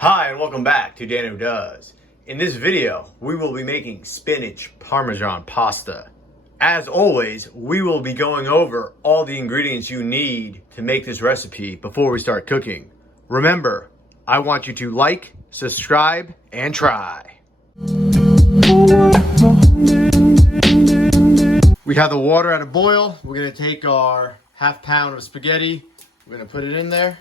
Hi and welcome back to Danno Does. In this video, we will be making spinach Parmesan pasta. As always, we will be going over all the ingredients you need to make this recipe before we start cooking. Remember, I want you to like, subscribe, and try. We have the water at a boil. We're gonna take our half pound of spaghetti. We're gonna put it in there.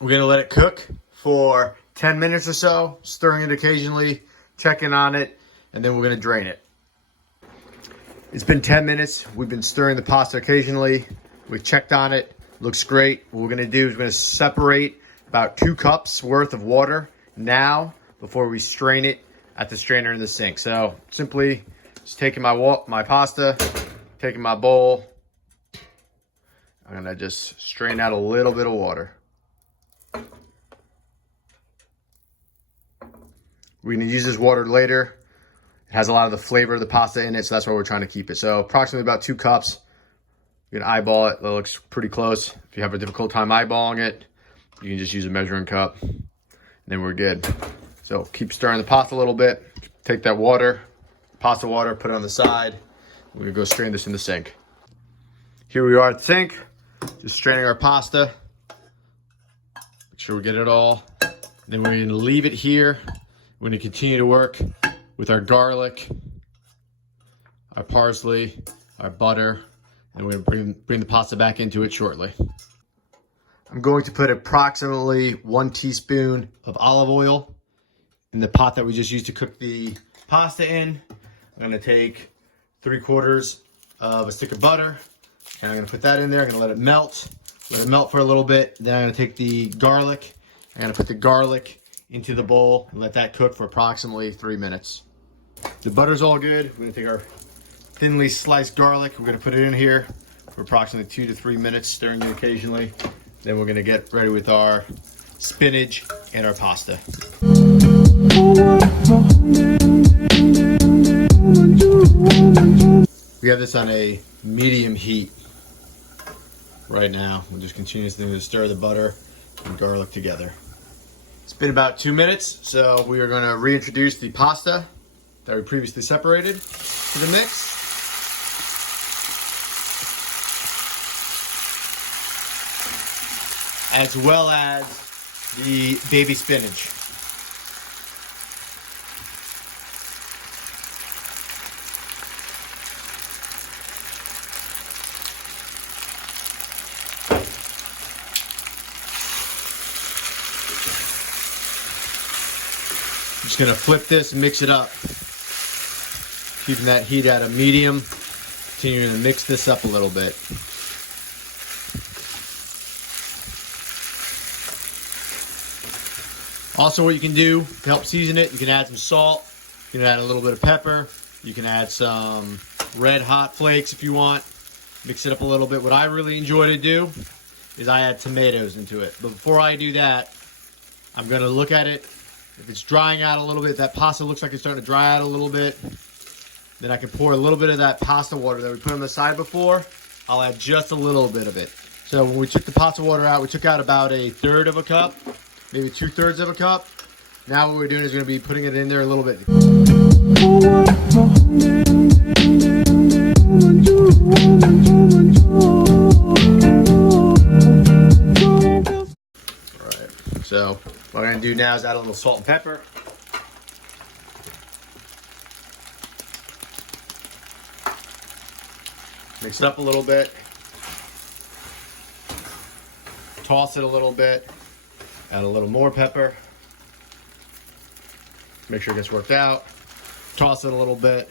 We're gonna let it cook for 10 minutes or so, stirring it occasionally, checking on it, and then we're gonna drain it. It's been 10 minutes. We've been stirring the pasta occasionally. We've checked on it, looks great. What we're gonna do is we're gonna separate about 2 cups worth of water now before we strain it at the strainer in the sink. So simply just taking my pasta, taking my bowl. I'm gonna just strain out a little bit of water. We're gonna use this water later. It has a lot of the flavor of the pasta in it, so that's why we're trying to keep it. So approximately about 2 cups. You're gonna eyeball it. That looks pretty close. If you have a difficult time eyeballing it, you can just use a measuring cup, and then we're good. So keep stirring the pasta a little bit. Take that water, pasta water, put it on the side. We're gonna go strain this in the sink. Here we are at the sink, just straining our pasta. Make sure we get it all. Then we're gonna leave it here. We're gonna continue to work with our garlic, our parsley, our butter, and we're gonna bring the pasta back into it shortly. I'm going to put approximately 1 teaspoon of olive oil in the pot that we just used to cook the pasta in. I'm gonna take 3/4 of a stick of butter, and I'm gonna put that in there. I'm gonna let it melt for a little bit. Then I'm gonna take the garlic. I'm gonna put the garlic into the bowl and let that cook for approximately 3 minutes. The butter's all good. We're gonna take our thinly sliced garlic. We're gonna put it in here for approximately 2 to 3 minutes, stirring it occasionally. Then we're gonna get ready with our spinach and our pasta. We have this on a medium heat right now. We'll just continuously to stir the butter and garlic together. It's been about 2 minutes, so we are going to reintroduce the pasta that we previously separated to the mix. As well as the baby spinach. I'm just gonna flip this and mix it up. Keeping that heat at a medium. Continuing to mix this up a little bit. Also, what you can do to help season it, you can add some salt, you can add a little bit of pepper, you can add some red hot flakes if you want. Mix it up a little bit. What I really enjoy to do is I add tomatoes into it. But before I do that, I'm gonna look at it. If it's drying out a little bit, if that pasta looks like it's starting to dry out a little bit, then I can pour a little bit of that pasta water that we put on the side before. I'll add just a little bit of it. So when we took the pasta water out, we took out about 1/3 of a cup, maybe 2/3 of a cup. Now what we're doing is going to be putting it in there a little bit. All right, so what I'm going to do now is add a little salt and pepper. Mix it up a little bit. Toss it a little bit. Add a little more pepper. Make sure it gets worked out. Toss it a little bit.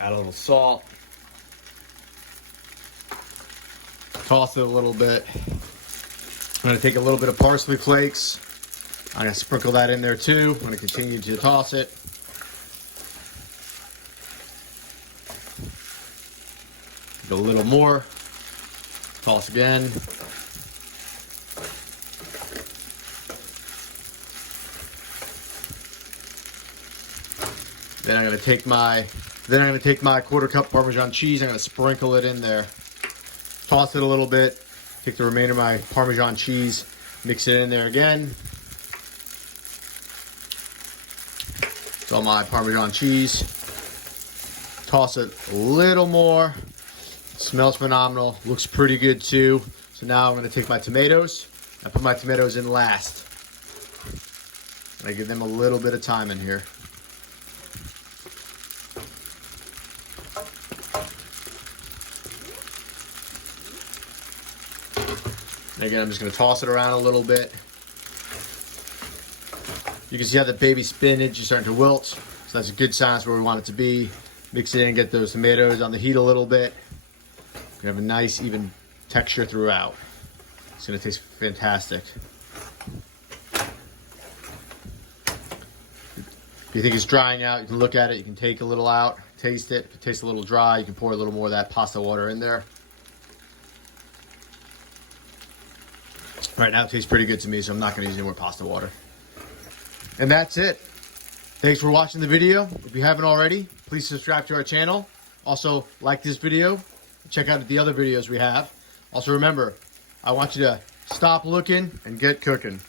Add a little salt. Toss it a little bit. I'm going to take a little bit of parsley flakes. I'm going to sprinkle that in there too. I'm going to continue to toss it. A little more. Toss again. Then I'm going to take my 1/4 cup Parmesan cheese. I'm going to sprinkle it in there. Toss it a little bit. Take the remainder of my Parmesan cheese, mix it in there again. It's all my Parmesan cheese. Toss it a little more. It smells phenomenal. Looks pretty good too. So now I'm going to take my tomatoes. I put my tomatoes in last. And I give them a little bit of time in here. And again, I'm just going to toss it around a little bit. You can see how the baby spinach is starting to wilt. So that's a good sign. That's where we want it to be. Mix it in, get those tomatoes on the heat a little bit. You have a nice, even texture throughout. It's going to taste fantastic. If you think it's drying out, you can look at it. You can take a little out, taste it. If it tastes a little dry, you can pour a little more of that pasta water in there. All right, now it tastes pretty good to me, so I'm not going to use any more pasta water. And that's it. Thanks for watching the video. If you haven't already, please subscribe to our channel. Also, like this video. Check out the other videos we have. Also, remember, I want you to stop looking and get cooking.